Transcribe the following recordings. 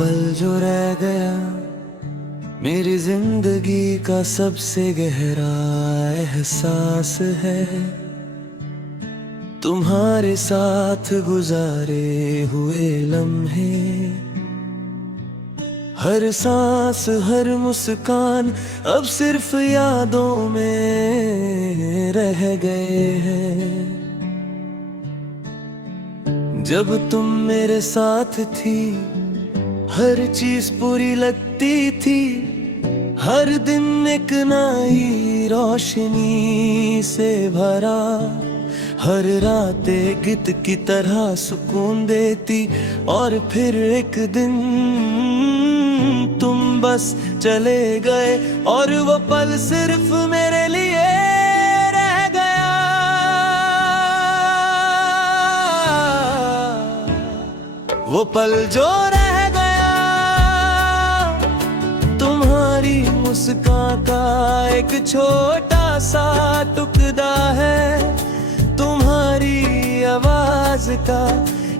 पल जो रह गया मेरी जिंदगी का सबसे गहरा एहसास है। तुम्हारे साथ गुजारे हुए लम्हे, हर सांस हर मुस्कान अब सिर्फ यादों में रह गए हैं। जब तुम मेरे साथ थी हर चीज पूरी लगती थी, हर दिन एक नई रोशनी से भरा, हर रात एक गीत की तरह सुकून देती। और फिर एक दिन तुम बस चले गए और वो पल सिर्फ मेरे लिए रह गया। वो पल जो रह गया तुम्हारी मुस्कान का एक छोटा सा टुकड़ा है, तुम्हारी आवाज का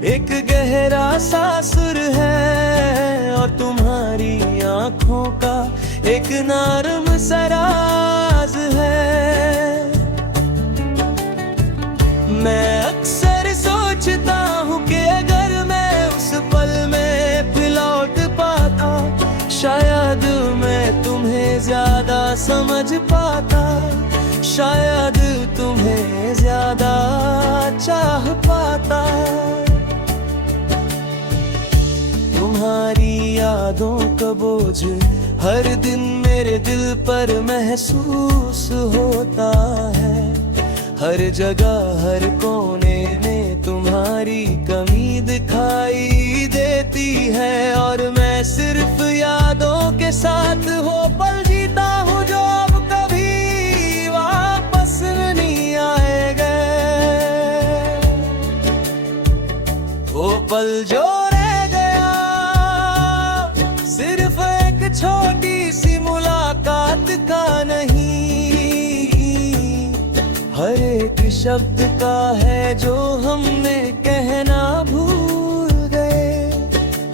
एक गहरा सा सुर है, और तुम्हारी आंखों का एक नर्म सा राज है। मैं अक्सर सोचता हूँ कि अगर मैं उस पल में फिर लौट पाता, शायद मैं तुम्हें ज्यादा समझ पाता, शायद तुम्हें ज्यादा चाह पाता। तुम्हारी यादों का बोझ हर दिन मेरे दिल पर महसूस होता है, हर जगह हर कोने में तुम्हारी कमी दिखाई देती है। और मैं सिर्फ यादों के साथ वो पल जीता हूँ जो अब कभी वापस नहीं आएगा। वो पल जो रह गया सिर्फ एक छोटी सी मुलाकात का नहीं, हर एक शब्द का है जो हमने कहना भूल गए,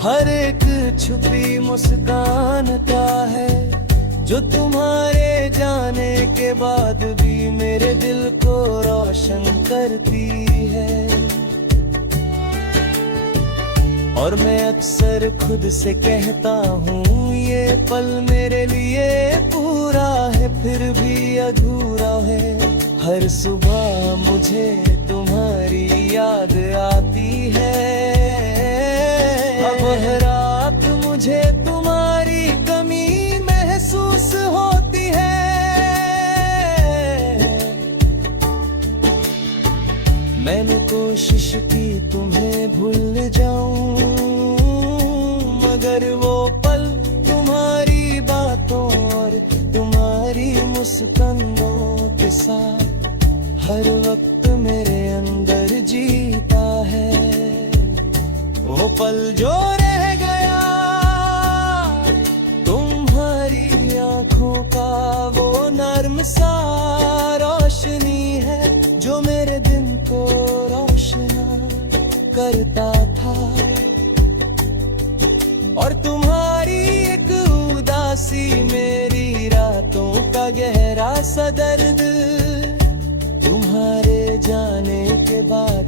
हर एक छुपी मुस्कान का है जो तुम्हारे जाने के बाद भी मेरे दिल को रोशन करती है। और मैं अक्सर खुद से कहता हूँ ये पल मेरे लिए पूरा है फिर भी अधूरा है। हर सुबह मुझे तुम्हारी याद आती है, अब हर रात मुझे तुम्हारी कमी महसूस होती है। मैंने कोशिश की तुम्हें भूल जाऊं, मगर वो पल तुम्हारी बातों और तुम्हारी मुस्कानों के साथ हर वक्त मेरे अंदर जीता है। वो पल जो रह गया तुम्हारी आंखों का वो नर्म सा रोशनी है जो मेरे दिन को रोशना करता था। और तुम्हारी एक उदासी मेरी रातों का गहरा सा दर्द, तुम्हारे जाने के बाद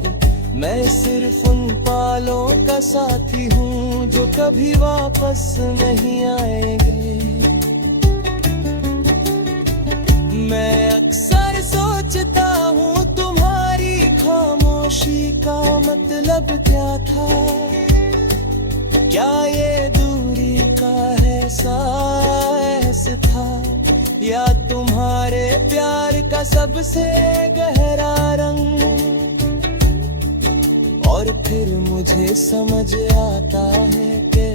मैं सिर्फ उन पालों का साथी हूँ जो कभी वापस नहीं आएंगे। मैं अक्सर सोचता हूँ तुम्हारी खामोशी का मतलब क्या था, क्या ये दूरी का एहसास था, या तुम्हारे प्यार का सबसे गहरा रंग। और फिर मुझे समझ आता है कि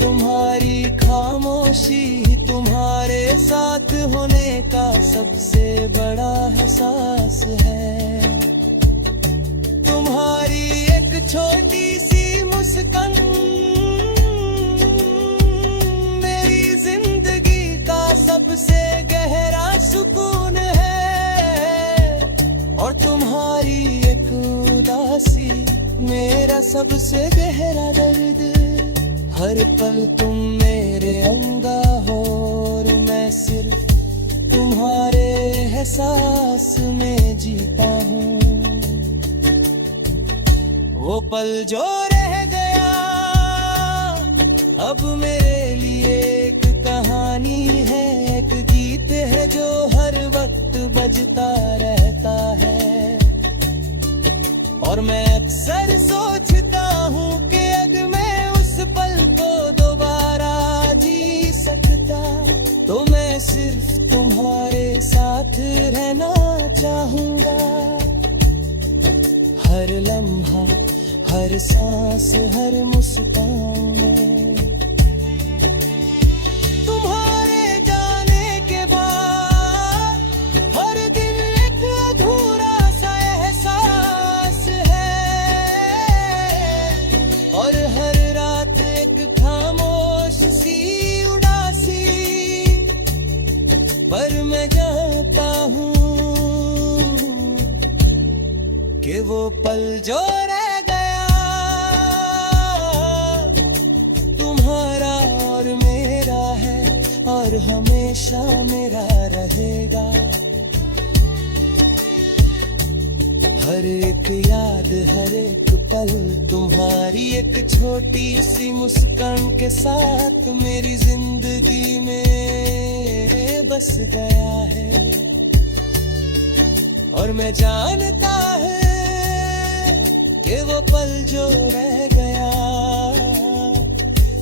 तुम्हारी खामोशी तुम्हारे साथ होने का सबसे बड़ा एहसास है। तुम्हारी एक छोटी सी मुस्कान मेरी जिंदगी का सबसे गहरा सुकून है, और तुम्हारी एक उदासी मेरा सबसे गहरा दर्द। हर पल तुम मेरे अंगा हो और मैं सिर्फ तुम्हारे एहसास में जीता हूँ। वो पल जो रह गया अब मेरे लिए एक कहानी है, एक गीत है जो हर वक्त बजता रहता है। और मैं अक्सर सोचता हूँ कि अगर मैं उस पल को दोबारा जी सकता तो मैं सिर्फ तुम्हारे साथ रहना चाहूँगा। हर लम्हा, हर सांस, हर मुस्कान में तुम्हारे जाने के बाद हर दिन एक अधूरा सा एहसास है। और हर रात एक खामोश सी उदासी, पर मैं जानता हूँ कि वो पल जो रह गया तुम्हारा और मेरा है और हमेशा मेरा रहेगा। हर एक याद, हर एक पल तुम्हारी एक छोटी सी मुस्कान के साथ मेरी जिंदगी में बस गया है। और मैं जानता है कि वो पल जो रह गया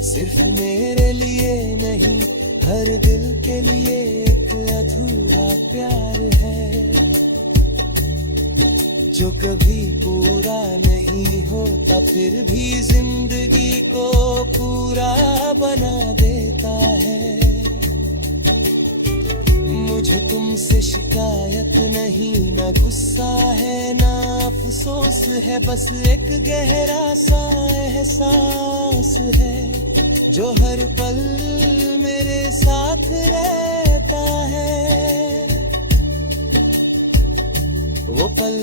सिर्फ मेरे लिए नहीं, हर दिल के लिए एक अधूरा प्यार है जो कभी पूरा नहीं होता फिर भी जिंदगी को पूरा बना देता है। मुझे तुमसे शिकायत नहीं, न गुस्सा है न अफसोस है, बस एक गहरा सा एहसास है जो हर पल मेरे साथ रहता है। वो पल